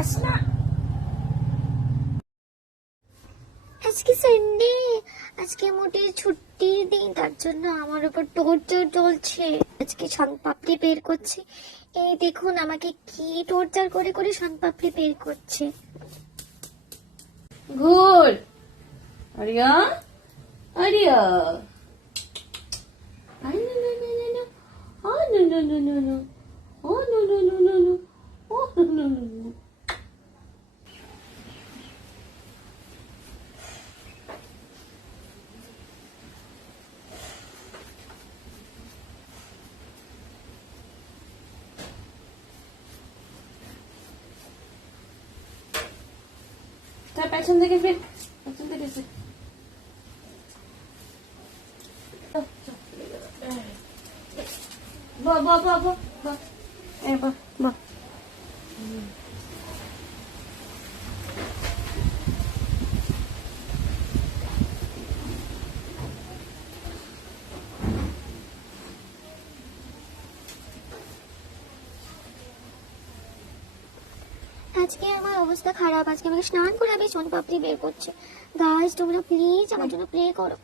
খাস না? আজকে সানডে, আজকে মোটে ছুটির দিন, তার জন্য আমার উপর টর্চার চলছে। আজকে শনপাপড়ি বের করছে, এই দেখুন আমাকে কি টর্চার করে করে শনপাপড়ি বের করছে। ঘুর আরিয়া, আরিয়া, আরে না না না না না, ও না না না না না, ও না না না না না, ও না না না না। তার পেছন থেকে ফির, পেছন থেকে ফির। বাহ বাহ বাহ বাহ বাহ, এ বাহ বাহ। আজকে আমার অবস্থা খারাপ, আজকে আমাকে স্নান করাবে, শনপাপড়ি বের করছে। গাইস তোমরা প্লিজ আমার জন্য প্রে করো।